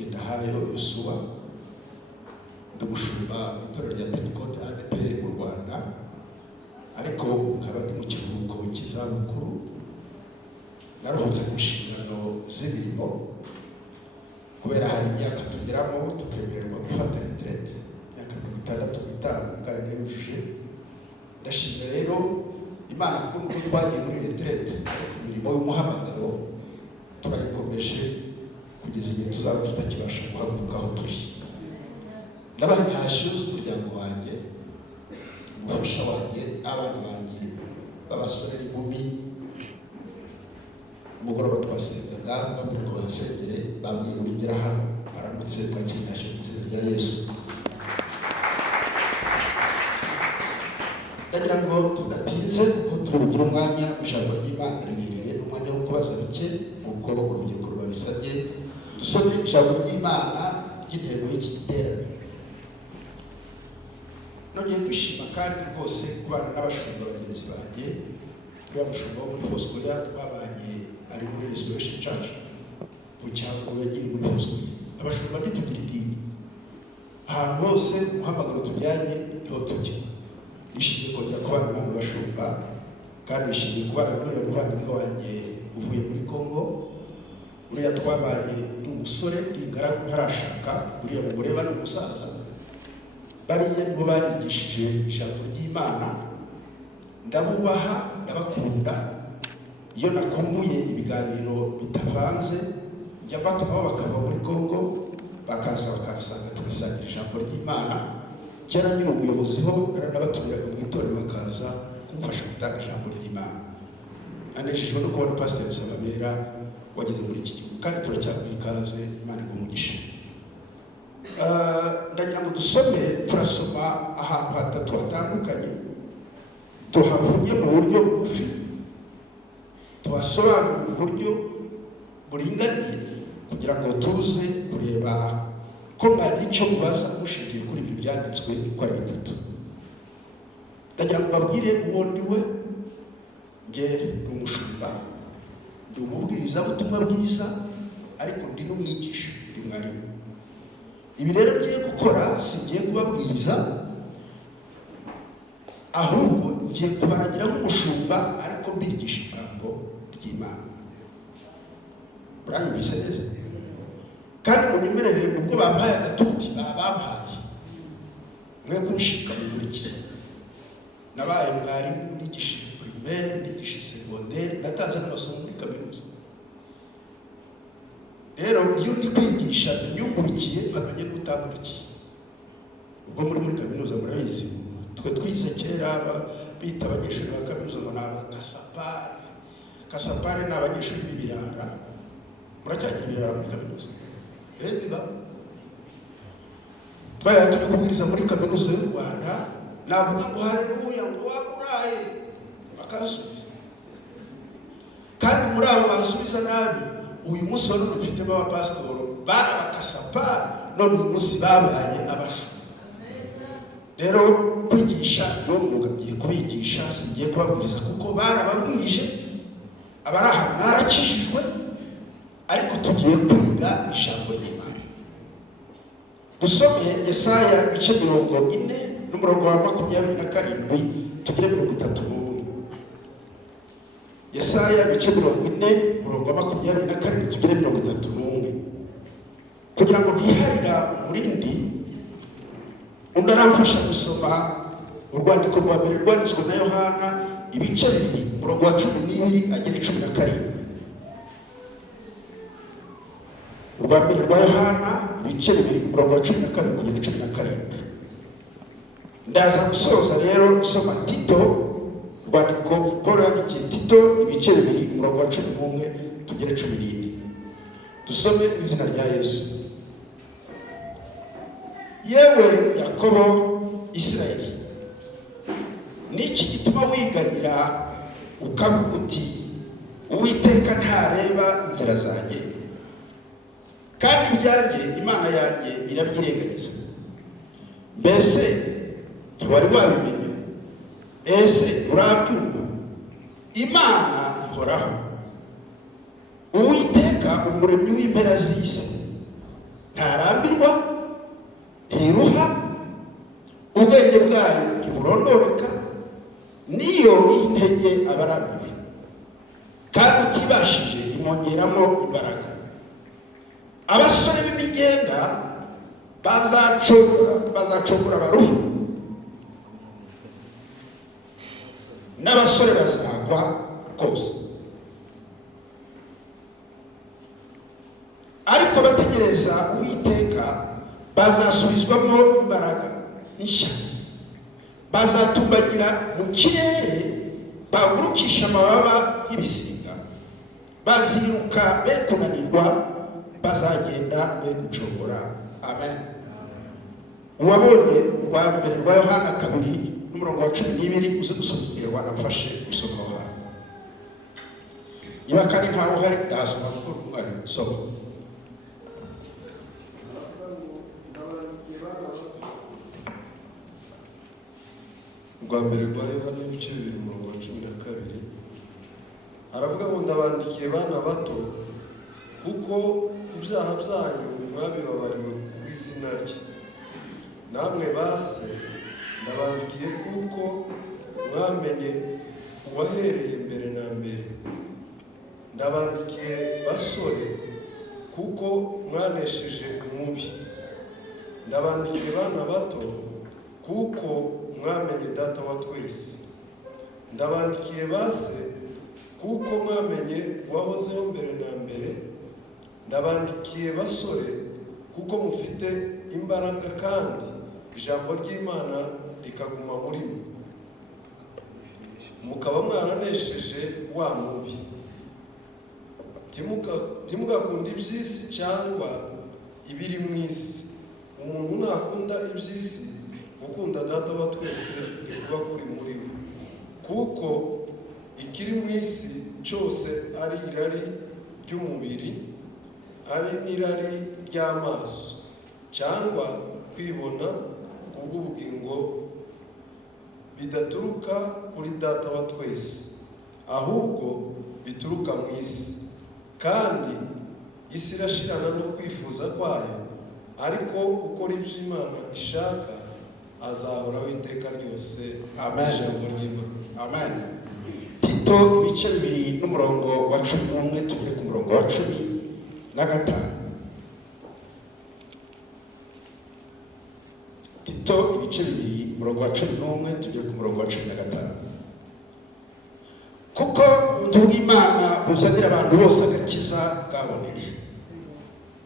Ngendahayo Yosuwa, ndumushumba itorero rya Pentecote ADPR mu Rwanda, ariko nkaba ndi mu kiruhuko cy'izabukuru. Naruhutse ku nshingano z'imirimo kubera hari imyaka tugeramo tukemererwa gufata retraite imyaka 65 kandi yujuje. Ndashimira rero Imana kuko twagiye muri retraite, ariko imirimo y'umuhamagaro turayikomeje kugeza igihe tuzaba tutakibasha guhaguruka aho turi. Ndabaha ntashyo z'umuryango wanjye, umufasha wanjye, abana banjye b'abasore n'inkumi. Umugoroba twasengaga babwira ngo basengere, bambwiye ngo bigera hano baramutse kwakira ntashyo rya Yesu. Ndagira ngo tudatinze kuko turugira umwanya ijambo ry'Imana rirerire n'umwanya wo kubaza bike nk'uko urubyiruko rwabisabye. Dusome ijambo ry'Imana ry'intego y'iki giterane. Nongeye kwishima kandi rwose kubana n'abashumba bagenzi banjye. Uriya mushumba wo muri Boscoya twabanye ari muri Restoration Church, ku cyangwa yagiye muri Boscoya. Abashumba ntitugira idini, ahantu hose umuhamagaro tujyanye niho tujya. Nishimiye kongera kubana n'abo bashumba, kandi nishimiye kubana n'uriya muvandimwe wanjye uvuye muri Congo. Uriya twabanye ndi umusore, ndi ingaragu ntarashaka, uriya mugore ni umusaza. Bariya nibo banyigishije ijambo ry'Imana, ndabubaha ndabakunda. Iyo nakumbuye ibiganiro bitavanze njya batumaho bakava muri Congo bakaza bakasanga tugasangira ijambo ry'Imana. Kera nyine umuyobozi ho naranabatumiraga mu itorero bakaza kumfasha gutanga ijambo ry'Imana. Anejejwe no kubona Pastor Sabamera wageze muri iki gihugu, kandi turacyaguha ikaze. Imana igumugisha. Ndagira ngo dusome, turasoma ahantu hatatu hatandukanye, tuhavuge mu buryo bugufi, tuhasobanura mu buryo buringaniye, kugira ngo tuze kureba ko mwagira icyo mubaza mushingiye kuri ibi byanditswe uko ari bitatu. Ndagira ngo babwire uwo ndi we. Nge ndi umushumba, ndi umubwirizabutumwa bwiza, ariko ndi n'umwigisha, ndi mwarimu. Ibi rero ngiye gukora singiye kubabwiriza, ahubwo ngiye kubaragira nk'umushumba, ariko mbigisha ijambo ry'Imana. Muranyumvise neza? Kandi munyemerere ubwo bampaye agatuti bampaye, mwe kunshikana muri iki. Nabaye mwarimu, nigisha primaire, nigisha secondaire, natanze n'amasomo muri kaminuza. Rero iyo ndi kwigisha nyungurikiye bamenye gutangurikiye. Ubwo muri kaminuza murabizi, twe twize kera bita abanyeshuri ba kaminuza ngo naba kasapari. Kasapari ni abanyeshuri b'ibirara. Muracyagira ibirara muri kaminuza? Biba. Twaya turi kubwiriza muri kaminuza y'u Rwanda, navuga ngo haleluya ngo waburaye, bakasubiza. Kandi muri abo basubiza nabi, uyu munsi wari dufitemo abapasitoro bari abakasapari, none uyu munsi babaye abashumba. Rero kwigisha niwo mwuga ngiye kubigisha, singiye kubabwiriza kuko barababwirije. Abari aha mwarakijijwe, ariko tugiye kwiga ijambo ry'Imana. Dusome Yesaya ibice 40 n'umurongo wa 27 tugire 31. Yesaya ibice 40 umurongo wa 27 tugire 31. Kugira ngo ntiharira umurindi, undi aramfasha gusoma urwandiko rwa mbere rwanditswe na Yohana ibice 2 umurongo wa 12 agera 17. Urwa mbere rwa Yohana ibice 2 umurongo wa 12 kugera 17. Ndaza gusoza rero gusoma Tito, urwandiko Paul yandikiye Tito ibice 2 umurongo wa 11 tugere 14. Dusome mu izina rya Yesu. Yewe Yakobo, Isirayeli, niki gituma wiganira ukavuga uti Uwiteka ntareba inzira zanjye, kandi ibyanjye Imana yanjye irabyirengagiza? Mbese ntiwari wabimenya? Ese urabyumva? Imana ihoraho, Uwiteka umuremyi w'impera z'isi, ntarambirwa, ntiruha, ubwenge bwayo ntiburondoreka, niyo intege abarambiwe, kandi utibashije imwongeramo imbaraga. Abasore b'imigenda bazacogora baruhe, n'abasore bazagwa rwose. Ariko bategereza Uwiteka bazasubizwamo imbaraga nshya, bazatumbagira mu kirere, bagurukisha amababa y'ibisiga, baziruka be kunanirwa, bazagenda be gucogora. Amen. Uwabonye urwa mbere rwa Yohana 2:12 uze gusoma nafashe gusoma Yohana. Niba kandi ntawe uhari ndasoma kuko ari soma. Urwa mbere rwa Yohana 2:12 aravuga ngo ndabandikiye bana bato kuko ibyaha byanyu mwabibabariwe kubw'izina rye. Namwe base ndabandikiye kuko mwamenye uwahereye mbere na mbere. Ndabandikiye basore kuko mwanesheje umubi. Ndabandikiye bana bato kuko mwamenye data wa twese. Ndabandikiye base kuko mwamenye uwahozeho mbere na mbere. Ndabandikiye basore kuko mufite imbaraga kandi ijambo ry'Imana rikaguma muri mwe, mukaba mwaranesheje wa mubi. Ntimugakunde iby'isi cyangwa ibiri mu isi. Umuntu nakunda iby'isi, gukunda data wa twese ntikuba kuri muri we. Kuko ikiri mu isi cyose ari irari ry'umubiri, ari n'irari ry'amaso, cyangwa kwibona kubw'ubugingo, bidaturuka kuri data wa twese, ahubwo bituruka mu isi. Kandi isi irashirana no kwifuza kwayo, ariko ukora ibyo Imana ishaka azahoraho iteka ryose. Amen. Ijambo ry'Imana. Amen. Tito 2:11 tugere ku murongo wa 15. Tito 2:11 tugere ku murongo wa 15. Kuko ubuntu bw'Imana buzanira abantu bose agakiza bwabonetse,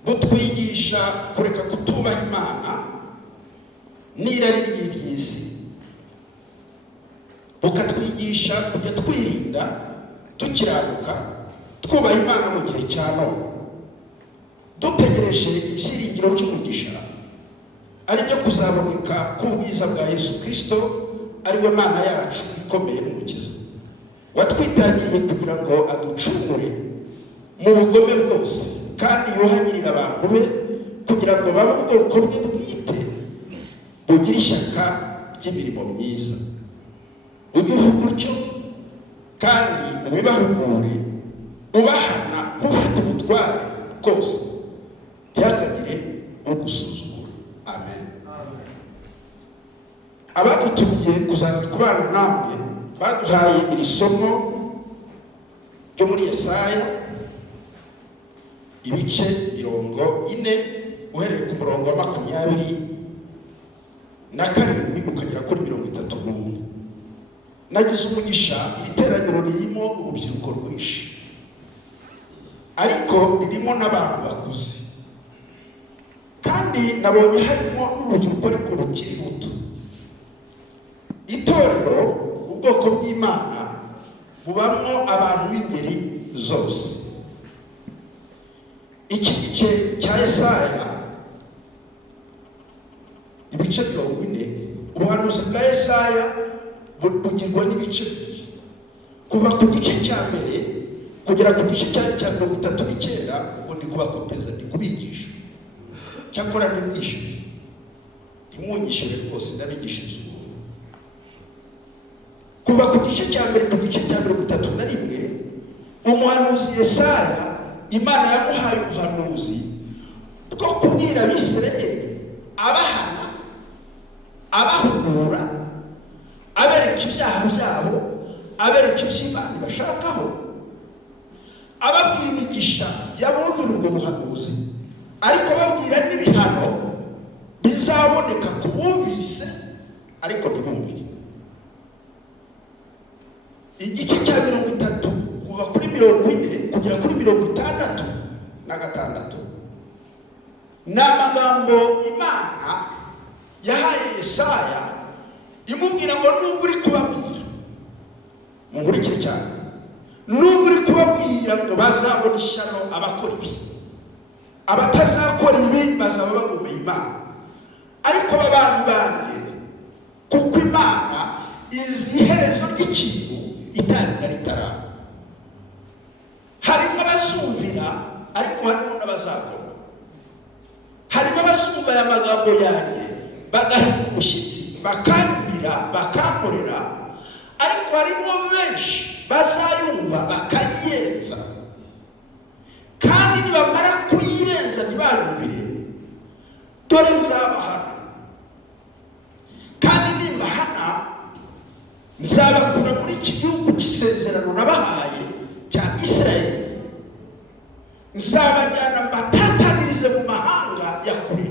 butwigisha kureka kutubaha Imana n'irari ry'iby'isi, bukatwigisha kujya twirinda tukiranuka, twubaha Imana mu gihe cya none, dutegereje ibyiringiro by'umugisha, ari byo kuzaboneka k'ubwiza bwa Yesu Kristo, ari we Mana yacu ikomeye n'umukiza, watwitangiriye kugira ngo aducungure mu bugome bwose, kandi yuhagirira abantu be kugira ngo babe ubwoko bwe bwite, bugira ishyaka ry'imirimo myiza. Ujye uvuga utyo kandi ubibahugure, ubahana nk'ufite ubutware bwose, ntihakagire ugusuzugura. Amen. Abadutumiye kuzaza kubana namwe baduhaye iri somo ryo muri Yesaya 40 uhereye ku murongo wa 27 ukagera kuri 31. Nagize umugisha, iri teraniro ririmo urubyiruko rwinshi, ariko ririmo n'abantu bakuze, kandi nabonye harimo n'urubyiruko ariko rukiri ruto. Itorero, ubwoko bw'Imana, bubamo abantu b'ingeri zose. Iki gice cya Yesaya 40, ubuhanuzi bwa Yesaya bugirwa n'ibice bibiri, kuva ku gice cya mbere kugera ku gice cya 39. Ngo ndi kubakopeza, ndi kubigisha, cyakora ntimwishyure, ntimwunyishyure rwose, ndabigishije ubu. Kuva ku gice cya mbere ku gice cya 31, umuhanuzi Yesaya Imana yamuhaye ubuhanuzi bwo kubwira abisirayeli abahana, abahugura, abereka ibyaha byabo, abereka iby'Imana bashakaho, ababwira imigisha yabumvira ubwo buhanuzi, ariko ababwira n'ibihano bizaboneka ku bumvise ariko ntibumvire. Igice cya 30 kuva kuri 40 kugera kuri 66 ni amagambo Imana yahaye Yesaya imubwira ngo nubwo uri kubabwira, munkurikire cyane, nubwo uri kubabwira ngo bazabona ishyano abakora ibi, abatazakora ibi bazaba bagomeye Imana, ariko abantu banjye kuko Imana izi iherezo ry'ikintu itangira ritaraba. Harimo abazumvira ariko harimo n'abazakora, harimo abazumva aya magambo yanjye bagahinda umushyitsi, bakambira, bakankorera, ariko harimo benshi bazayumva bakayirenza, kandi nibamara kuyirenza ntibanyumvire, dore nzabahana, kandi nimbahana nzabakura muri iki gihugu cy'isezerano nabahaye cya Isirayeli, nzabajyana mbatatanirize mu mahanga ya kure,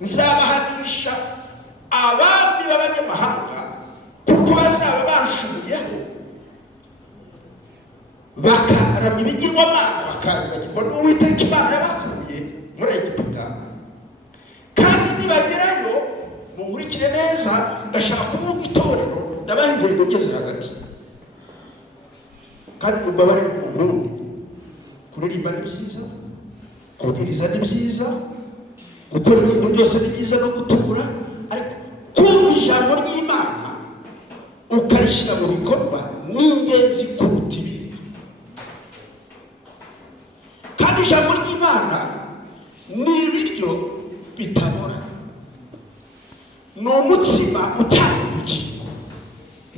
nzabahanisha abami b'abanyamahanga kuko bazaba banshumuyeho, bakaramya ibigirwamana, bakanyibagirwa n'Uwiteka Imana yabakuye muri Egiputa. Kandi nibagerayo, munkurikire neza, ndashaka kuvuga itorero ndabaha intego ngeze hagati, kandi mubabarire ku nkundi. Kuririmba ni byiza, kubwiriza ni byiza, gukora ibintu byose ni byiza no gutura, ariko kumva ijambo ry'Imana ukarishyira mu bikorwa ni ingenzi kuruta ibindi. Kandi ijambo ry'Imana ni ibiryo bitabora, ni umutsima utanga ubugingo,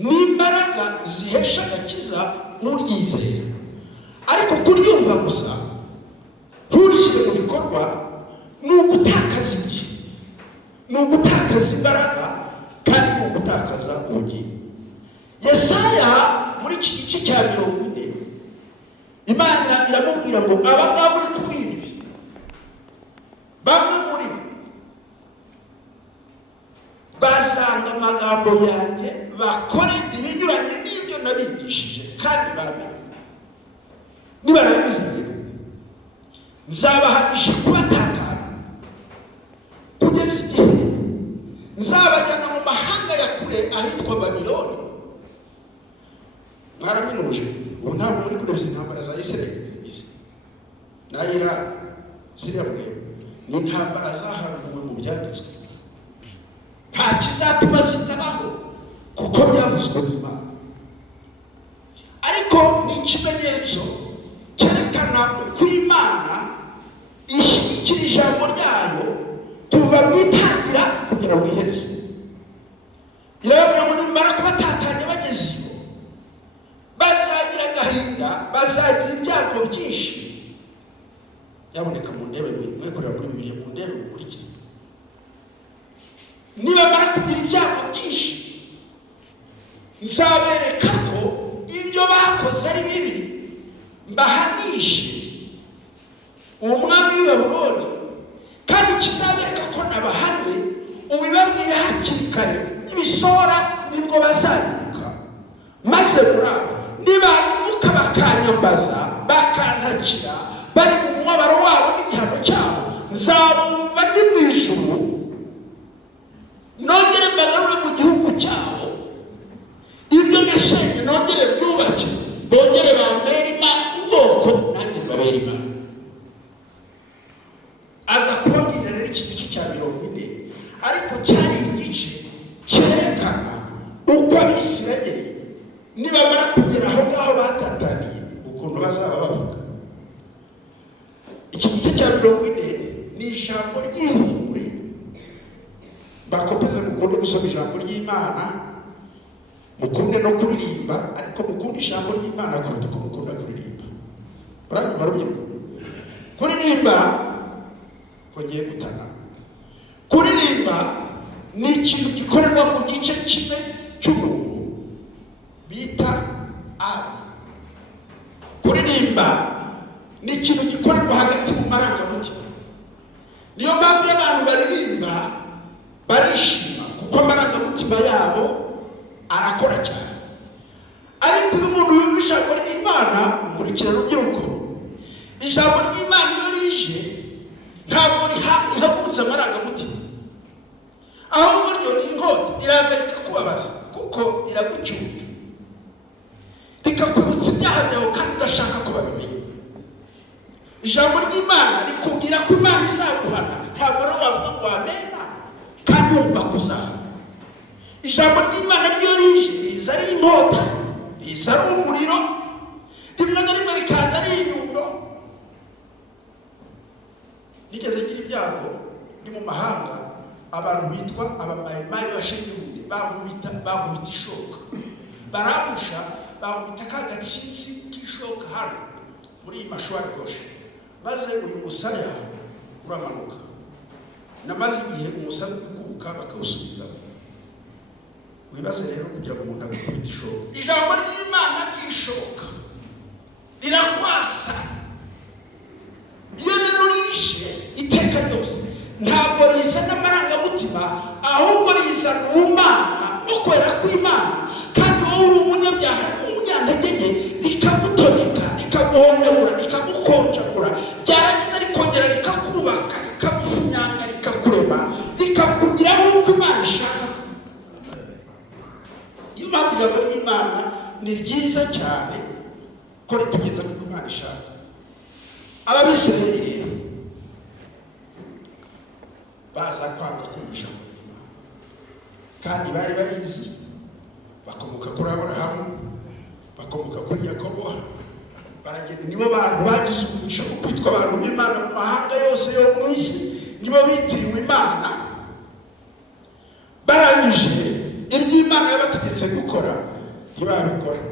ni imbaraga zihesha agakiza uryizera, ariko kuryumva gusa nturishyire mu bikorwa ni ugutakaza igihe, ni ugutakaza imbaraga, kandi ni ugutakaza ubugingo. Yesaya muri iki gice cya 40 Imana iramubwira ngo abangaba uri kubwira ibi, bamwe muri bo basanga amagambo yanjye bakore ibinyuranye n'ibyo nabigishije kandi bamenye. Nibarangiza rero nzabahanisha kubatangara kugeza igihe nzabajyana mu mahanga ya kure ahitwa Babiloni. Baraminuje ubu ntabwo muri kureba intambara za Isirayeli na Irani, Siriya mureba ni intambara zahanuwe mu byanditswe, nta kizatuma zitabaho kuko byavuzwe n'Imana, ariko ni ikimenyetso cyerekana uko Imana ishyigikira ijambo ryayo kuva mu itangira kugera mu iherezo. Irababwira ngo nimara kubatatanya bageze iyo bazagira agahinda, bazagira ibyago byinshi. Yaboneka mu ndebe mwe kureba muri Bibiliya, mu ndebe mukurikire. Nibamara kugira ibyago byinshi nzabereka ko ibyo bakoze ari bibi, mbahanishe uwo mwami w'i Babuloni, kandi kizabereka ko nabahanye ubibabwire hakiri kare, nibisora nibwo bazayibuka, maze muri abo nibanyibuka bakanyambaza bakantakira bari mu mubabaro wabo n'igihano cyabo, nzabumva ndi mu ijuru, nongere mbagarure mu gihugu cyabo, ibyo nashenye nongere byubake, bongere bambere Imana ubwoko, nanjye mbabere Imana. Aza kubabwira rero iki gice cya 40, ariko cyari igice cyerekana uko Abisirayeli nibamara kugera aho ngaho batataniye ukuntu bazaba bavuga. Iki gice cya 40 ni ijambo ry'ihumure. Bakomeze mukunde gusoma ijambo ry'Imana, mukunde no kuririmba, ariko mukunde ijambo ry'Imana kuruta uko mukunda kuririmba. Baranyuma rubyiruko, kuririmba ko ngiye gutana. Kuririmba ni ikintu gikorerwa mu gice kimwe cy'umuntu bita ari. Kuririmba ni ikintu gikorerwa hagati mu marangamutima. Niyo mpamvu abantu baririmba barishima kuko amarangamutima yabo arakora cyane. Ariko iyo umuntu yumva ijambo ry'Imana, umurikira rubyiruko, ijambo ry'Imana iyo rije ntabwo rihabutse amarangamutima, ahubwo ryo ni inkota, iraza rikakubabaza kuko riragucyura, rikakwibutsa ibyaha byawe kandi udashaka ko babimenya. Ijambo ry'Imana rikubwira ko Imana izaguhana, ntabwo rero wavuga ngo amena kandi wumva kuzahana. Ijambo ry'Imana ryo rije riza ari inkota, riza ari umuriro, rimwe na rimwe rikaza ari inyundo. Nigeze ngira ibyago ni mu mahanga, abantu bitwa abamayimayi bashingiye bagubita ishoka, baragusha bagubita ka gatsitsi k'ishoka hano muri iyi mashwari goshe, maze uyu musaya uramanuka. Namaze igihe umusaya ukuka bakawusubizamo. Wibaze rero kugira ngo umuntu agukubite ishoka. Ijambo ry'Imana ni ishoka, rirakwasa. Iyo rero rije iteka ryose ntabwo rizana amarangamutima, ahubwo rizana ubumana no kwera kw'Imana. Kandi wowe uri umunyabyaha n'umunyantege nke, rikagutoneka, rikaguhondagura, rikagukonjagura, ryarangiza rikongera rikakubaka, rikagufunyanga, rikakurema, rikakugira nk'uko Imana ishaka. Iyo mpamvu ijambo ry'Imana ni ryiza cyane ko ritugeza nk'uko Imana ishaka. Ababisirayeli rero baza kwanga kumva ijambo ry'Imana, kandi bari barizi, bakomoka kuri Aburahamu, bakomoka kuri Yakobo, baragenda. Nibo bantu bagize umugisha wo kwitwa abantu b'Imana mu mahanga yose yo mu isi, nibo bitiriwe Imana. Barangije iby'Imana yabategetse gukora ntibabikora.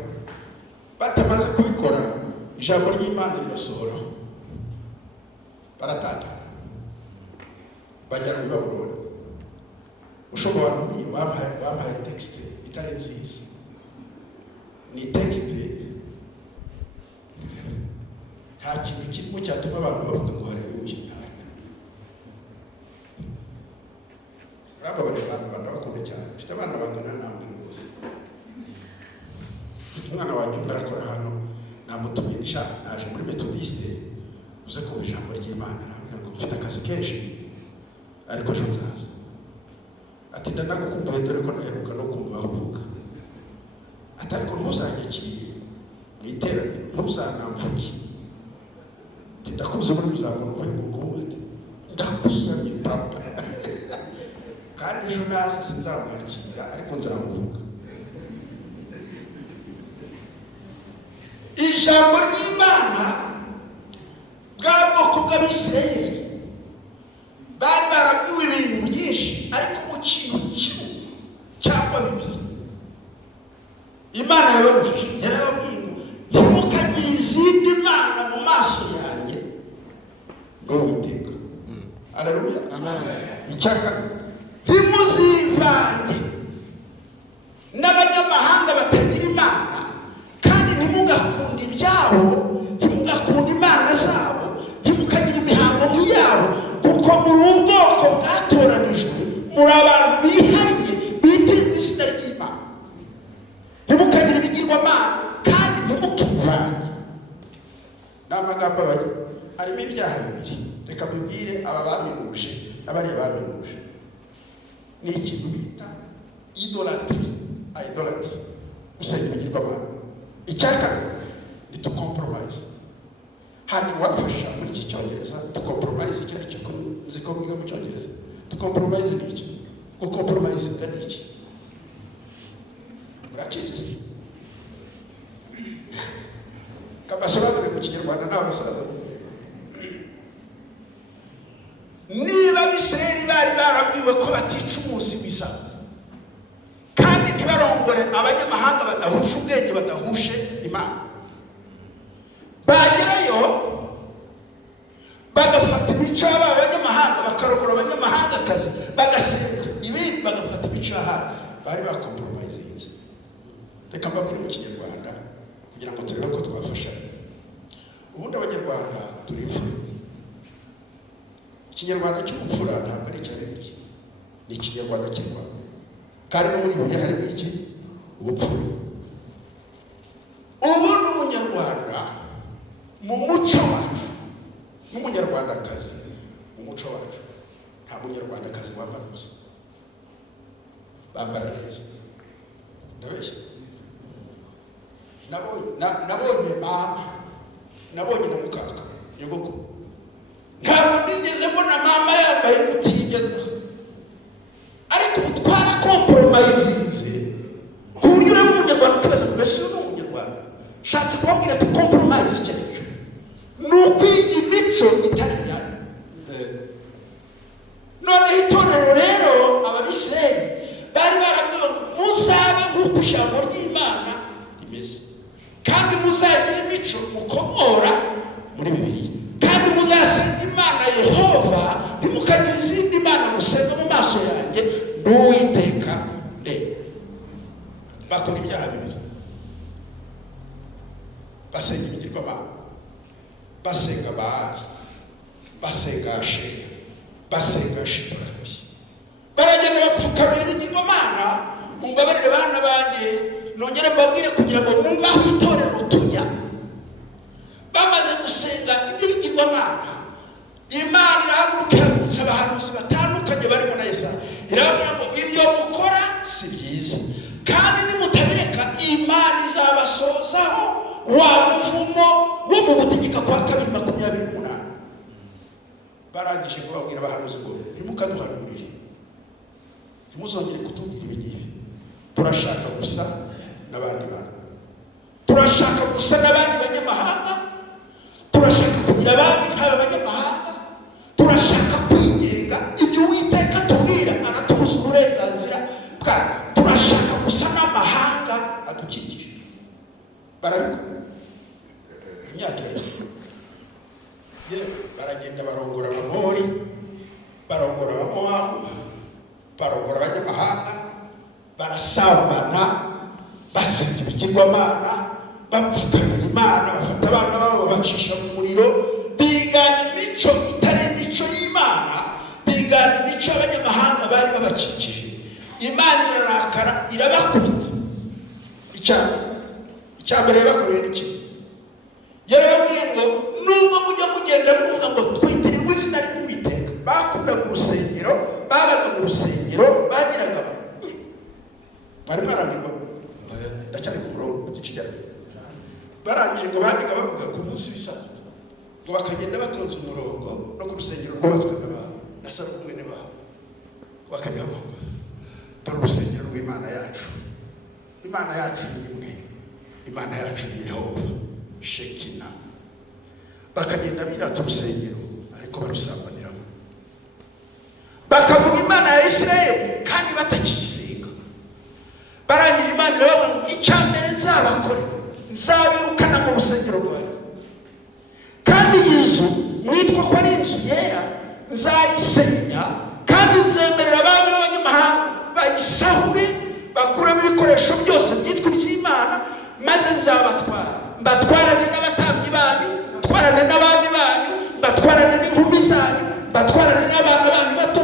Batamaze kubikora, ijambo ry'Imana rirasohora, baratatana bajya muri Babuloni. Ushobora wampaye texte itari nziza, ni texte nta kintu kirimo cyatuma abantu bavuga ngo haleluya. Bari abantu bakunda cyane, mfite abana bangana namwe rwose. Umwana wanjye ndarakora hano, namutumisha, naje muri Methodiste uze kumva ijambo ry'Imana, arambwira ngo mfite akazi kenshi ariko ejo nzaza. Ati ndanagukumbuye dore ko naheruka no kumva uvuga. Ati ariko ntuzanyakire mu iteraniro, ntuzanamvuge. Ati ndakuze muri muzabona uko ngo ndakwiyamye papa. Kandi ejo naza sinzamwakira ariko nzamuvuga. Ijambo ry'Imana bwa bwoko bw'Abisirayeli bari barabwiwe ibintu byinshi, ariko mu kintu kimwe cyangwa bibiri Imana yababwije. Yarababwiye ngo ntimukagire izindi mana mu maso yanjye ngo witeka. Haleluya, amen. Icyaka ntimuzivange n'abanyamahanga batagira Imana, kandi ntimugakunde ibyabo, ntimugakunde imana zabo, ntimukagira imihango nk'iyabo, kuko muri ubwoko bwatoranijwe, muri abantu bihariye bitirirwa izina ry'Imana. Ntimukagira ibigirwamana kandi ntimukivange. Ni amagambo arimo ibyaha bibiri. Reka mbibwire aba baminuje n'abariya baminuje. Ni ikintu bita idolatry, idolatry, gusenga ibigirwamana. Icyaka ni to compromise. Hanyuma wafasha muri iki cyongereza to compromise icyo ari cyo muziko mwiga mu cyongereza. To compromise ni iki? Ko compromise ni iki? Murakizi kabasobanure mu Kinyarwanda n'abasaza. Niba Abisirayeli bari barabwiwe ko batica umunsi w'isabato, kandi ntibarongore abanyamahanga badahusha ubwenge, badahushe Imana, bagerayo bagafata imico y'aba banyamahanga cyaha bari bakompromisinze. Reka mbabwire mu Kinyarwanda kugira ngo turebe ko twafashanya. Ubundi Abanyarwanda turi imfura. Ikinyarwanda cy'ubupfura ntabwo ari icya Bibiliya, ni Ikinyarwanda cy'Irwanda. Kandi no muri Bibiliya harimo iki? Ubupfura. Ubundi Umunyarwanda mu muco wacu n'Umunyarwandakazi mu muco wacu, nta Munyarwandakazi wambara ubusa, bambara neza. Ndabeshya? Nabonye mama, nabonye na mukaka nyogokuru, ntabwo nigeze mbona mama yambaye utigeze, ariko ubu twarakompromisinze ku buryo ureba Umunyarwanda ukabaza ngo mbese uyu ni Umunyarwanda. Shatse kubabwira ati compromise icyo ari cyo ni ukwiga imico itari iyayo. Noneho itorero rero Ababisirayeli bari barabwiwe muzabe nk'uko ijambo ry'Imana rimeze, kandi muzagira imico mukomora muri Bibiliya, kandi muzasenga Imana Yehova, ntimukagira izindi mana musenga mu maso yanjye n'Uwiteka rero. Bakora ibyaha bibiri: basenga ibigirwamana, basenga Baali, basenga Ashera, basenga Ashitorati. Baragenda bapfukamira ibigirwamana. Mumbabarire bana banjye, nongere mbabwire kugira ngo mwumve aho itorero tujya. Bamaze gusenga ibyo bigirwamana, Imana irahaguruka ihagurutsa abahanuzi batandukanye barimo na Yesaya, irababwira ngo ibyo mukora si byiza, kandi nimutabireka Imana izabasozaho wa muvumo wo mu Gutegeka kwa 2:28. Barangije kubabwira abahanuzi ngo ntimukaduhanurire, ntimuzongere kutubwira ibigiye. Turashaka gusa n'abandi bantu, turashaka gusa n'abandi banyamahanga, turashaka kugira abandi nk'abanyamahanga, turashaka kwigenga. Ibyo Uwiteka tubwira aratubuza uburenganzira bwayo. Turashaka gusa n'amahanga adukikije. Barabikora imyaka yewe, baragenda barongora Abamori, barongora Abamowabu, barongora abanyamahanga, barasambana, basenga ibigirwamana, bapfukamira Imana, bafata abana babo babacisha mu muriro, bigana imico itari imico y'Imana, bigana imico y'abanyamahanga bari babakikije. Imana irarakara, irabakubita. Icyambere yabakoreye n'iki? Yarababwiye ngo nubwo mujya mugenda muvuga ngo twitirirwe izina ry'Uwiteka. Bakundaga urusengero, babaga mu rusengero, bagiraga bari mwarambirwa. Ndacyari ku murongo ku gice cya mbere. Barangije ngo bajyaga bavuga ku munsi w'isabato ngo bakagenda batonze umurongo no ku rusengero rwubatswe na Salomo mwene wabo, bakajya bavuga dore urusengero rw'Imana yacu. Imana yacu ni imwe, Imana yacu ni Yehova Shekina. Bakagenda birata urusengero ariko barusambaniramo, bakavuga Imana ya Isirayeli kandi batakiyisenga. Barangije Imana irabavuga ngo icyambere nzabakorera, nzabirukana mu rusengero rwayo, kandi iyi nzu mwitwa ko ari inzu yera nzayisenya, kandi nzemerera abami b'abanyamahanga bayisahure, bakuramo ibikoresho byose byitwa iby'Imana, maze nzabatwara, mbatwarane n'abatambyi banyu, mbatwarane n'abami banyu, mbatwarane n'inkumi zanyu, mbatwarane n'abana banyu bato,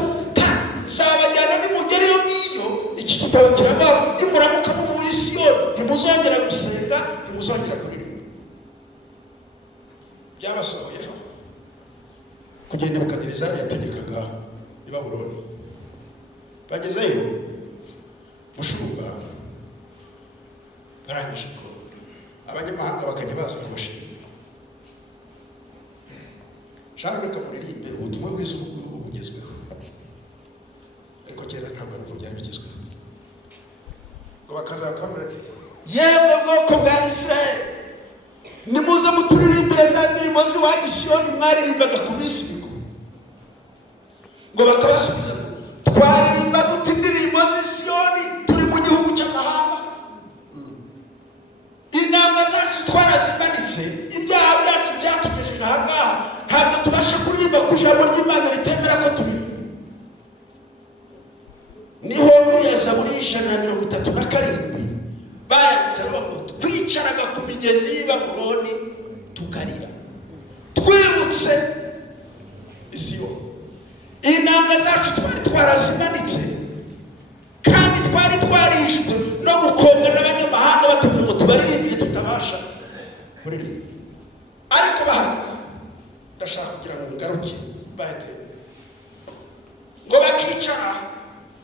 nzabajyana nimugereyo n'iyo. Iki gitabo kiravuga nimuramuka mu Siyoni ntimuzongera gusenga, ntimuzongera kuririmba. Byabasohoyeho kugenda Nebukadinezari yategekaga i Babuloni. Bagezeyo mushumba, barangije ko abanyamahanga bakajya baza kubashima. Shaka reka muririmbe ubutumwa bwiza bugezweho, ariko kera ntabwo ari byari bigezweho. Ngo bakazakamura ati yewe bwoko bwa Isirayeli, nimuze muturirimbire za ndirimbo z'iwanyu Siyoni mwaririmbaga ku minsi mikuru. Ngo bakabasubiza twaririmba dute indirimbo z'i Siyoni turi mu gihugu cy'amahanga? Inanga zacu twarazimanitse, ibyaha byacu byatugejeje aha ngaha, ntabwo tubasha kuririmba ku ijambo ry'Imana ritemera ko turirimba. Niho Bibiliya zaburi y'137 bayanditse bavuga twicaraga ku migezi y'i Babuloni tukarira twibutse Isiyoni. Intanga zacu twari twarazimanitse kandi twari twarishwe no gukobwa n'abanyamahanga batubwira ngo tubaririmbire tutabasha kuririmba. Ariko bahagaze, ndashaka kugira ngo ngaruke bahite ngo bakicara.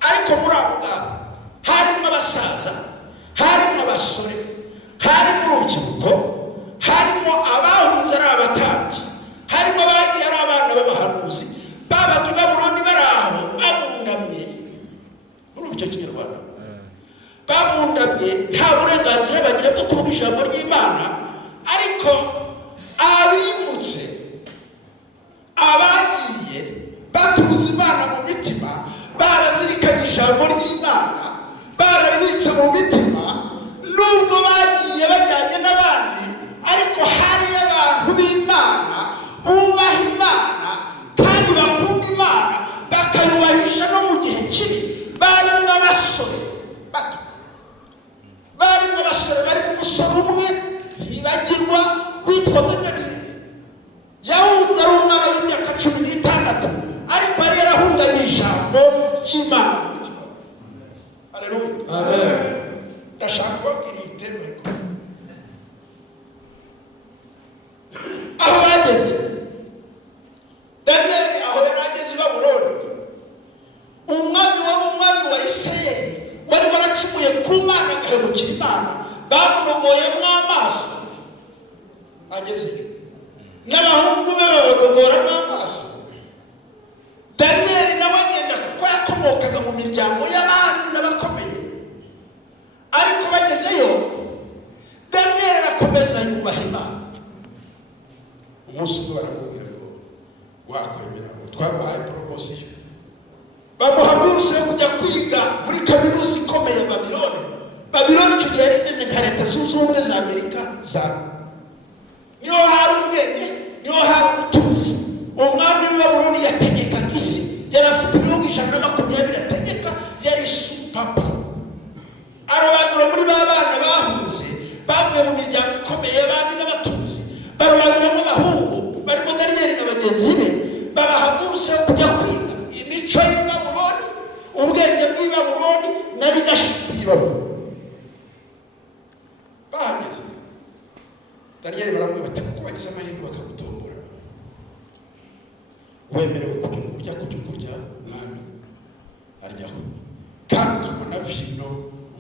Ariko muri abo ngabo harimo abasaza, harimo abasore, harimo urubyiruko, harimo abahunze ari abatambyi, harimo abagiye ari abana b'abahanuzi babaga i Babuloni bari aho babundamye. Muri icyo kinyarwanda babundamye nta burenganzira bagira bwo kuvuga ijambo ry'Imana. Ariko abimutse, abagiye batuza Imana mu mitima, barazirikanye ijambo ry'Imana, bararibitse mu mitima, nubwo bagiye bajyanye n'abandi, ariko hari abantu b'Imana bubaha Imana kandi bakunda Imana bakayubahisha no mu gihe kibi. Barimo abasore bato, barimo abasore, barimo umusore umwe ntibagirwa witwaga Daniyeli. Yahunze ari umwana w'imyaka 16, ariko yari yarahunganye ijambo ry'Imana mu mutima. Haleluya, amen. Ndashaka kubabwira iyi teme ko aho bageze, Daniyeli aho yari ageze i Babuloni, umwami wari umwami wa Isirayeli wari waracumuye ku Mana agahemukira Imana, bamunogoyemo amaso. Ageze n'abahungu be babonogoramo amaso. Daniyeli nawe agenda kuko yakomokaga mu miryango y'abami n'abakomeye. Ariko bagezeyo, Daniyeli arakomeza yubaha Imana. Umunsi umwe baramubwira ngo wakwemera twaguhaye poromosiyo, bamuha buruse yo kujya kwiga muri kaminuza ikomeye ya Babiloni. Babiloni icyo gihe yari imeze nka Leta Zunze Ubumwe za Amerika niho hari ubwenge, niho hari ubutunzi. Umwami w'i Babuloni yategekaga isi, yari afite ibihugu 120 ategeka, yari supapa. Arabagura muri ba bana bahunze bavuye mu miryango ikomeye y'abami n'abatunzi, barabaguramo abahungu barimo Daniyeli na bagenzi be, babaha buruse yo kujya kwiga imico y'i Babuloni, ubwenge bw'i Babuloni na leadership y'i Babuloni. Bahageze, Daniyeli baramubwira bati kuko bagize amahirwe bakagutombora, wemerewe kujya kurya umwami aryaho, kandi ubona vino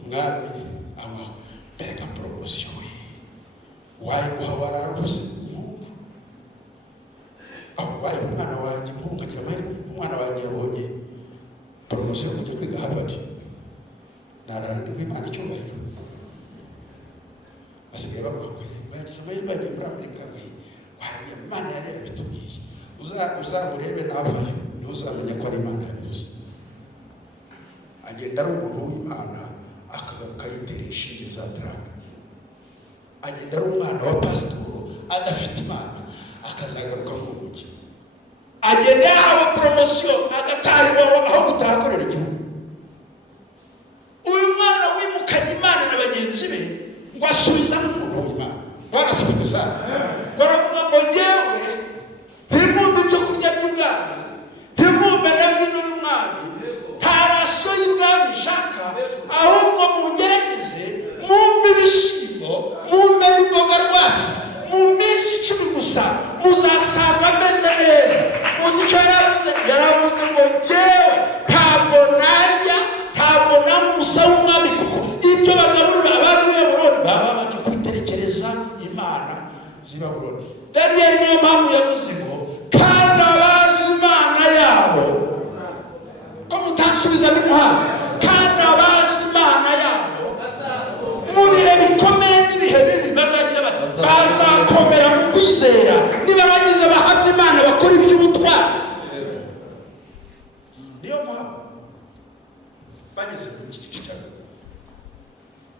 umwami anywaho. Mbega poromosiyo we wayiguha wararubuze. Aho wayo umwana wanjye nk'ubu nkagira amahirwe umwana wanjye yabonye poromosiyo yo kujya kwiga Harvard, naranirwa Imana icyubahiro. Basigaye bamuhamagaye, bagize amahirwe yagiye muri Amerika, warabye Imana yari yarabitubwiye, uzamurebe n'avayo niho uzamenya ko ari Imana yabivuze. Agenda ari umuntu w'Imana akagaruka yitera inshinge za draga. Agenda ari umwana wa pasitoro adafite Imana akazagaruka mu mujyi. Agenda yahawe poromosiyo agataha iwabo aho gutaha akorera igihugu. Uyu mwana wimukanye Imana na bagenzi be ngo asubiza n'umuntu w'Imana. Barasubije gusa baravuga ngo yewe ntimwumve ibyo kurya by'ibwami, ntimwumve na vino y'umwami, nta rasiyo y'ibwami ishaka, ahubwo mungerageze mwumve ibishyimbo, mwumve n'imboga rwatsi. Mu minsi 10 gusa muzasanga ameze neza. Muzi icyo yaravuze ngo yewe ntabwo narya, ntabwo nanywa umusa w'umwami, kuko ibyo bagaburira abandi b'i Babuloni baba baje kwiterekereza Imana z'i Babuloni. Daniyeli niyo mpamvu yavuze ngo kandi abazi Imana yabo, ko mutansubiza bimuhaza, kandi abazi Imana yabo mu bihe bikomeye n'ibihe bibi bazagira bati bazakomera mu kwizera, nibarangiza bahamya Imana bakora iby'ubutwari. Niyo mpamvu bageze ku gice cya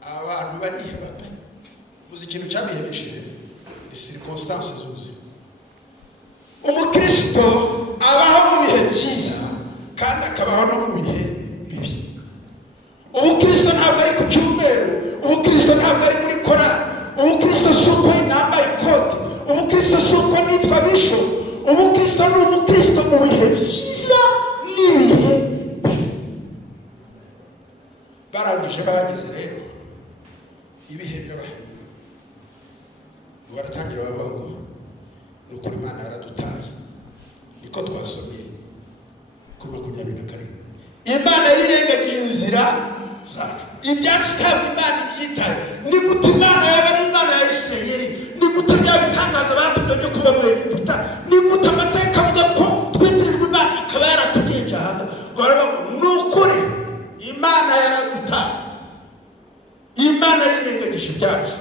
abantu bariheba pe. Muzi ikintu cyabihebesheje ni circonstance z'ubuzima. Umukristo abaho mu bihe byiza kandi akabaho no mu bihe bibi. ntabwo ari ku cyumweru, ubukristo ntabwo ari muri korali, ubukristo si uko nambaye ikoti, ubukristo si uko nitwa bisho, ubukristo ni umukristo mu bihe byiza n'ibihe. Barangije bahageze rero ibihe birabahe, baratangira bavuga ngo ni ukuri Imana yaradutaye. Niko twasomye kuri 27. Imana yirengagije inzira zacu, ibyacu ntabwo Imana ibyitaye. Ni gute Imana yaba ari Imana ya Isirayeli? Ni gute bya bitangaza batubwiye byo kuba mu Egiputa? Ni gute amateka avuga ko twitirirwa Imana ikaba yaratubyeje aha? Baravuga ni ukuri Imana yaradutaye, Imana yirengagije ibyacu.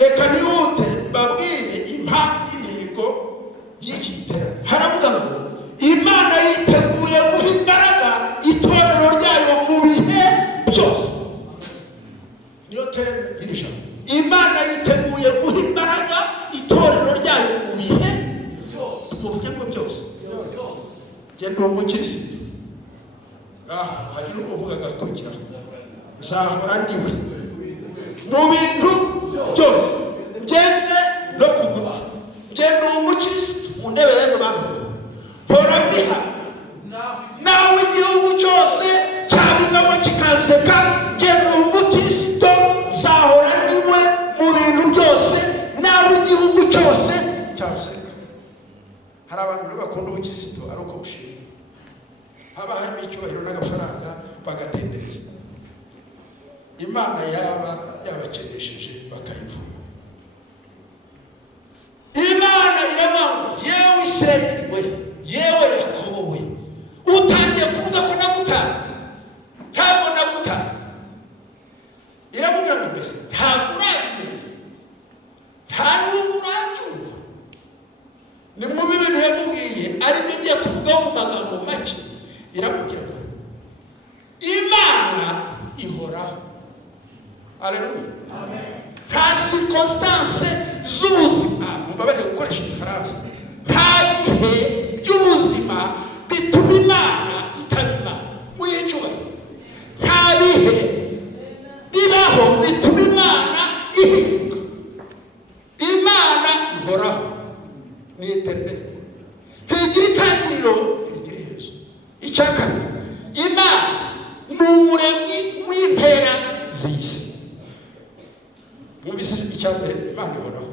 Reka nihute babwire impamvu y'imihigo y'iki giterane. Haravuga ngo Imana yiteguye guha imbaraga itorero ryayo mu bihe byose. Niyo teme y'iri jambo. Imana yiteguye guha imbaraga itorero ryayo mu bihe byose. Mu buryo byose. Genda uwo mukirisitu. Hagira uvuga agakurikira. Nzahora ndiwe mu bintu byose, ngeze no kuguma. Genda uwo mukirisitu mu ntebe y'abo bantu. Hora ndiha nawe igihugu cyose cyabivamo kikanseka. Genda uwo mukirisitu nzahora ndiwe mu bintu byose, nawe igihugu cyose cyanseka. Hari abantu bakunda ubukirisitu ari uko bushimye, haba harimo icyubahiro n'agafaranga bagatendereza. Imana yabakenesheje bakayipfuma. Imana iravuga ngo yewe Isirayeli we, yewe Yakobo we, utangiye kuvuga ko nagutaye. Ntabwo nagutaye. Iravuga ngo mbese ntabwo urabimenya, nta n'ubwo urabyumva. Ni mu bintu yamubwiye ariko ngiye kuvugaho mu magambo make. Iramubwira ngo Imana ihoraho. Haleluya. Amen. Nta circonstance z'ubuzima, mumbabarire gukoresha igifaransa, nta bihe by'ubuzima bituma Imana itaba Imana. Muyicyubahiro. Nta bihe bibaho bituma Imana ihinduka. Imana ihoraho, ni eternel, ntigira itangiriro, ntigira iherezo. Icya kabiri, Imana ni umuremyi w'impera z'isi. Mwumvise icya mbere, Imana ihoraho.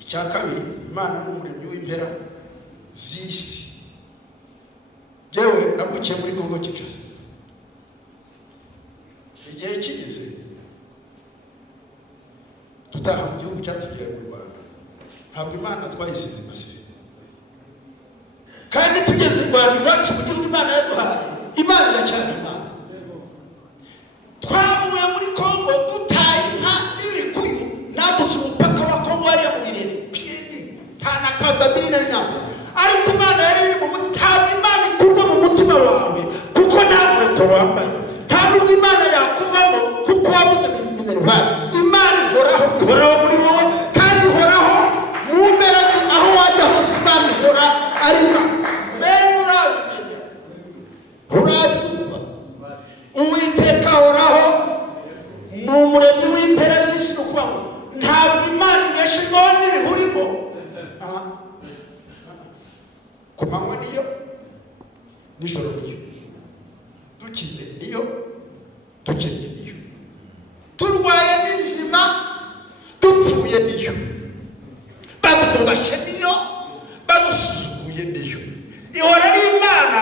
Icya kabiri, Imana ni umuremyi w'impera z'isi. Yewe nabukiye muri Kongo Kinshasa, igihe kigeze tutaha mu gihugu cyatugiye mu Rwanda. Ntabwo Imana twayisize imasizi, kandi tugeze mu Rwanda iwacu mu gihugu Imana yaduhaye. Imana iracyari Imana. Twavuye muri Kongo dutaye inka n'ibikuyu, nambutse umupaka wa Kongo hariya mu Birere piyeni, nta na kambabiri nari nambaye. Ariko Imana yari iri mu mutima. Ntabwo Imana ikurwa mu mutima wawe kuko nta nkweto wambaye. Nta n'ubwo Imana yakuvamo kuko wabuze minerval. Imana ihoraho muri wowe, kandi ihoraho mu mpera aho wajya hose. Imana ihora ari Imana. Mbere urabyumva? Uwiteka ahoraho ni umuremyi w'impera z'isi. Ni ukuvuga ngo ntabwo Imana ibeshejweho n'ibihurimo. Ku manywa niyo, nijoro niyo, dukize niyo, dukennye niyo, turwaye n'inzima, dupfuye niyo, badufashe niyo, badusuzuguye niyo. Ihora ari Imana,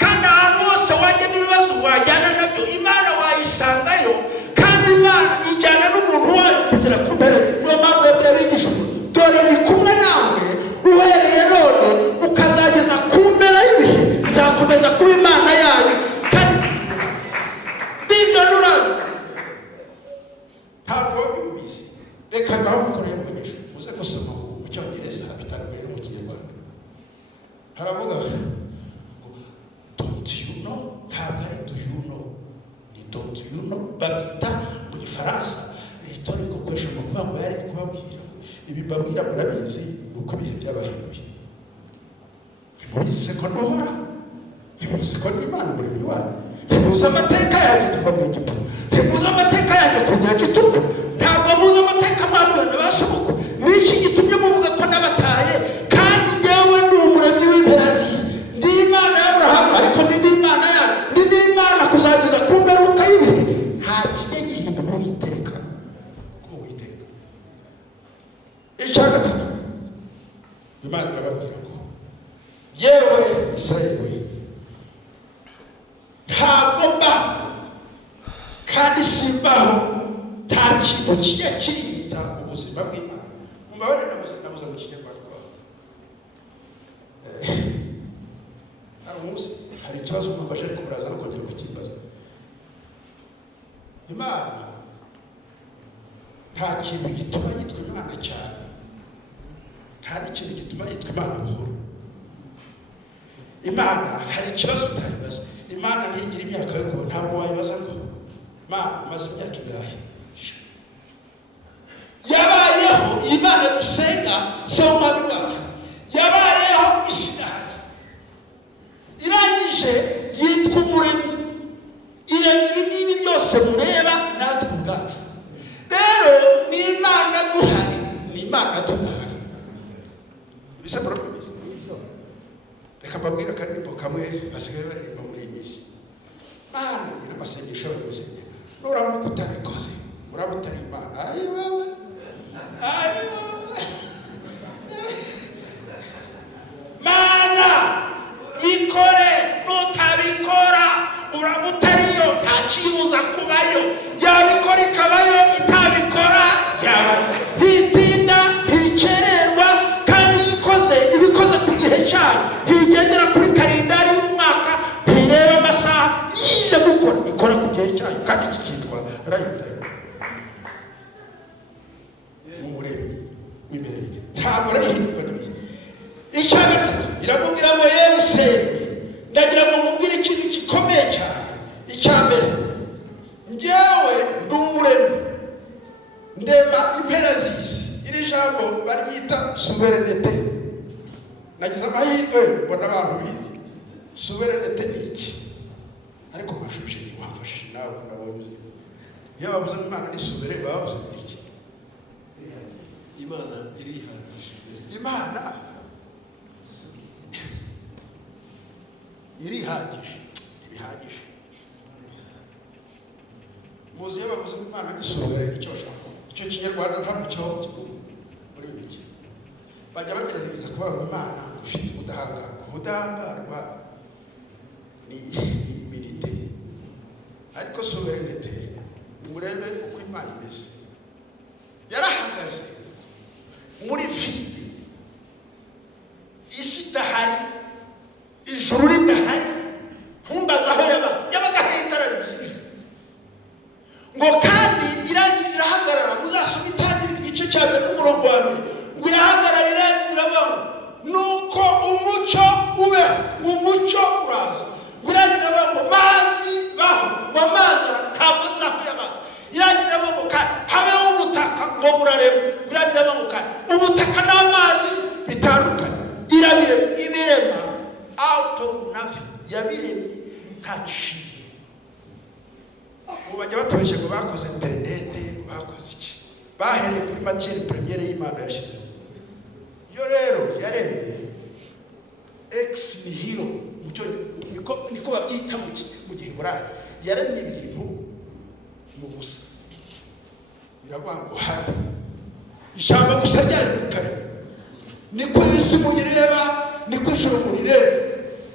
kandi ahantu hose wajya n'ibibazo wajyana nabyo Imana wayisangayo. Kandi Imana ijyana n'umuntu wayo kugera ku mpera. Niyo mpamvu yabwiye abigisha ngo dore ndi kumwe nawe uhereye none ukazageza ku mpera y'ibihe, nzakomeza kuba Imana yanyu. Kandi n'ibyo nurabyo ntabwo bibizi. Reka ngaho mukoreye umugisha uze gusoma mu Cyongereza bitandukanye no mu Kinyarwanda. Haravuga don't you know, ntabwo ari do you know, ni don't you know. Babita mu Gifaransa rhetorical question, mu kuvuga ngo yari kubabwira ibi babwira murabizi nuko ibihe byabahinduye. Ntimubizi ko ndohora, ntimubizi ko Imana umuremyi wanyu. ntimuzi amateka yanjye kuva mu Egiputa, ntimuzi amateka yanjye ku nyanja itukura, ntabwo muzi amateka mwabwiwe na ba sogokuru. Niki gitumye muvuga ko nabataye kandi njyewe ndi umuremyi w'impera z'isi, ndi Imana y'Aburahamu ariko ni n'Imana yanyu, ni n'Imana kuzageza ku ngaruka y'ibihe. Nta kijya gihindura Uwiteka k'Uwiteka. Icya gatatu, Imana irababwira ngo yewe Israeli we, ntabwo mba kandi simbaho, nta kintu kijya kirinda ubuzima bw'Imana. Mubabare nabuze mu Kinyarwanda kwawe. Hari umunsi hari ikibazo mwumvaje ariko muraza no kongera kukibaza. Imana nta kintu gituma yitwa Imana cyane, nta n'ikintu gituma yitwa Imana buhoro. Imana hari ikibazo utayibaza. Imana ntigira imyaka yo kuba, ntabwo wayibaza ngo Mana umaze imyaka ingahe. Yabayeho Imana dusenga se umwami wacu, yabayeho Isiraheli, irangije yitwa umuremyi, iremye ibi ngibi byose mureba natwe ubwacu. Rero ni Imana duhari, ni Imana tudahari. Bisa barakomeza. Reka mbabwira akaririmbo kamwe basigaye baririmba muri iyi minsi. Mana ni n'amasengesho y'abasenga, nuramuka utabikoze uraba utari Imana. Ayiwewe Mana bikore, nutabikora uraba utariyo, nta kibuza kubayo. Yabikora ikabayo, itabikora yaba ntitinda, ntikererwa, kandi ikoze ibikoze ku gihe cyayo. Ntigendera kuri kalendari y'umwaka, ntireba amasaha yije gukora, ikora ku gihe cyayo, kandi kikitwa right time. Umuremyi w'imiremyi ntabwo arahindurwa n'ibihe. Icya gatatu iramubwira ngo yewe Israeli, ndagira ngo mubwire ikintu gikomeye cyane. Icya mbere, njyewe ndi umuremyi, ndema impera z'isi. Iri jambo baryita souverainete. Nagize amahirwe mbona abantu bizi souverainete ni iki, ariko bashushe ntiwafashe nawe nabonye. Iyo babuze Imana ni souverain, babuze iki? Imana irihagije. Imana irihagije, irihagije. Muzi iyo babuze Imana ni souverain, icyo bashaka. Icyo Kinyarwanda ntabwo cyaho muri Bibiliya. Bajya bagerageza kuvuga ngo Imana ufite ubudahangarwa. Ubudahangarwa ni iminite, ariko souverainete murebe uko Imana imeze. Yarahagaze muri vide, isi idahari, ijuru ridahari, ntumbaza aho yabaga hitara ribisije ngo kandi irangira irahagarara. Muzasoma Itangiriro igice cya mbere n'umurongo wa mbere, ngo irahagarara irangira irabaho nuko umucyo ubeho, umucyo uraza. Ngo irangira irabaho ngo mazi baho, ngo amazi ntabwo nzi aho yabaga. Irangira irabaho ngo kandi habeho ubutaka ngo burarema. Irangira irabaho ngo kandi ubutaka n'amazi bitandukanye. Irabirema, ibirema out of nothing, yabiremye nta gishinge. Ubu bajya batubeshya ngo bakoze interinete, bakoze iki, bahereye kuri matière première y'Imana yashyizeho. Yo rero yaremye ex nihilo, niko babyita mu gihe burayi. Yaremye ibintu mu busa, biravuga ngo hari ijambo gusa ryayo rikarema. Ni ku isi muyireba, ni ku ijuru murireba.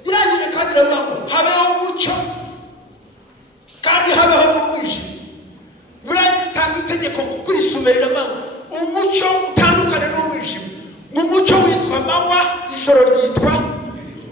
Irangije kandi iravuga ngo habeho umucyo kandi habeho n'umwijima. Burangije itanga itegeko kuko irisumira iravuga ngo umucyo utandukane n'umwijima. Mu mucyo witwa amanywa, ijoro ryitwa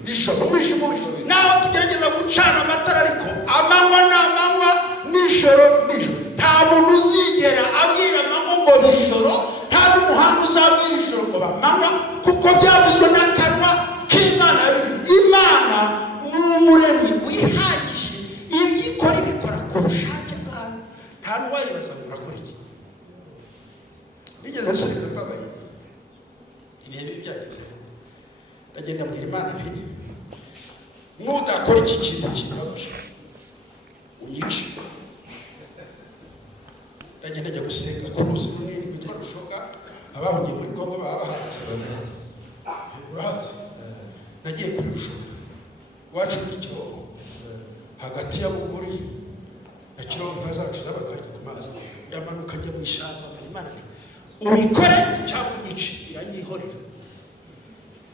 ijoro. Umwijima w'ijoro naho tugerageza gucana amatara, ariko amanywa ni amanywa, n'ijoro n'ijoro. Nta muntu uzigera abwira amanywa ngo bijoro, nta n'umuhanga uzabwira ijoro ngo bamanywa, kuko byavuzwe n'akanwa k'Imana ya Bibiliya. Imana ni umuremyi wihagije, ibyo ikora ibikora ku bushake bwayo, nta n'uwayibaza ngo urakora iki. Nigeze nsenga mbabaye, ibihe bibi byageze, ndagenda mbwira Imana nti nudakora iki kintu kimbabaje unyice. Ndagenda njya gusenga ku ruzi runini rwitwa Rushoga, abahungiye muri Kongo baba bahagaze urahazi. Nagiye kuri Rushoga wacu n'Ikironko, hagati ya Buguri na Kironko zacu z'abagari ku mazi, ndamanuka njya mu ishyamba. Imana ubikore cyangwa unyice, iranyihorera.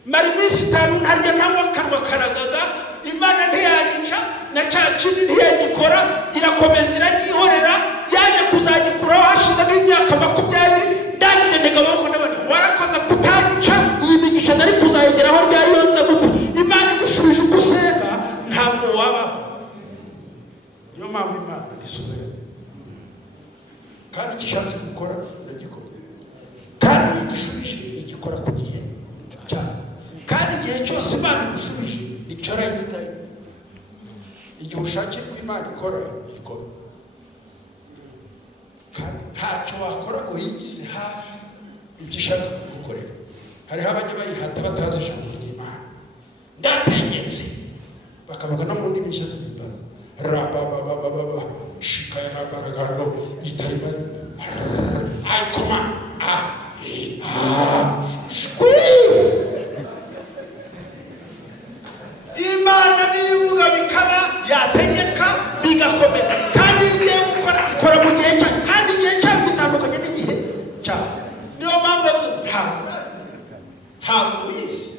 Mari minsi 5 ntarya nawe akanwa karagaga, Imana ntiyanyica na cya kindi ntiyagikora, irakomeza iranyihorera. Yaje kuzagikuraho hashize imyaka 20, ndangije ndega amaboko n'abandi warakoze kutanyica, iyi migisha nari kuzayigeraho ryari yonza gupfa. Imana igushubije uko usenga ntabwo wabaho. Niyo mpamvu Imana isubira kandi kishatse gukora iragikora, kandi igishubije igikora ku gihe cyane, kandi igihe cyose Imana igusubije nicyo right time. Igihe ushake ko Imana ikora ikora, kandi ntacyo wakora ngo yigize hafi ibyo ishaka kugukorera. Hariho abajya bayihata batazi ijambo ry'Imana, ndategetse bakavuga no mu ndimi nshya z'imibare rabababababa shikaya rabaragano itarima aikoma Imana nivuga bikaba, yategeka bigakomera, kandi igiye gukora ikora mu gihe cyayo, kandi igihe cyayo gitandukanye n'igihe cyayo. Niyo mpamvu ntabwo isi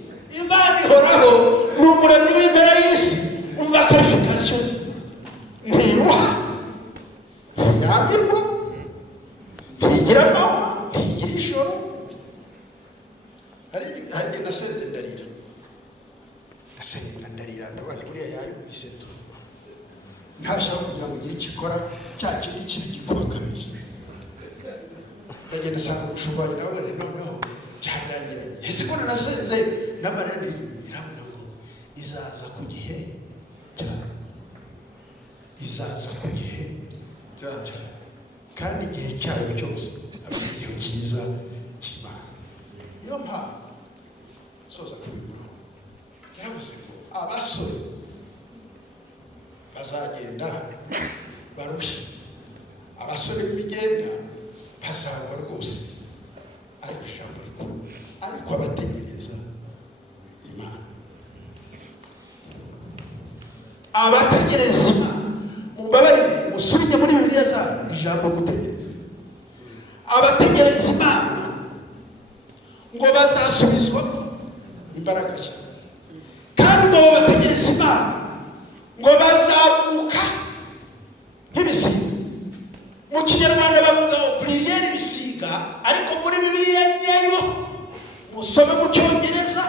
Imana ihoraho, ni umuremyi w'imbere y'isi. Umva qualification ze, ntiruha, ntirambirwa, ntigira amanywa, ntigira ijoro. Hari nasenze ndarira ndabona buriya yayumvise tu, ntashaka kugira ngo ugire ikikora cya kindi kibi gikuba kabiri. Ndagenda nsanga umushubayi nawe noneho cyandangiranye. Ese ko nasenze n'amarene irambwira ngo izaza ku gihe cyayo, izaza ku gihe cyayo, kandi igihe cyayo cyose ari igihe cyiza cy'Imana. Niyo mpamvu soza kubigura yaravuze ngo abasore bazagenda barushye, abasore b'imigenda bazagwa rwose, ariko ijambo rikuru, ariko abategereza Imana, abategereza Imana, mumbabarire musubire muri Bibiliya zanyu ijambo gutegereza. Abategereza Imana ngo bazasubizwa imbaraga nshya, kandi ngo bategereza Imana ngo bazamuka nk'ibisiga. Mu Kinyarwanda bavuga ngo pluriel ibisiga, ariko muri Bibiliya nyayo musome mu Cyongereza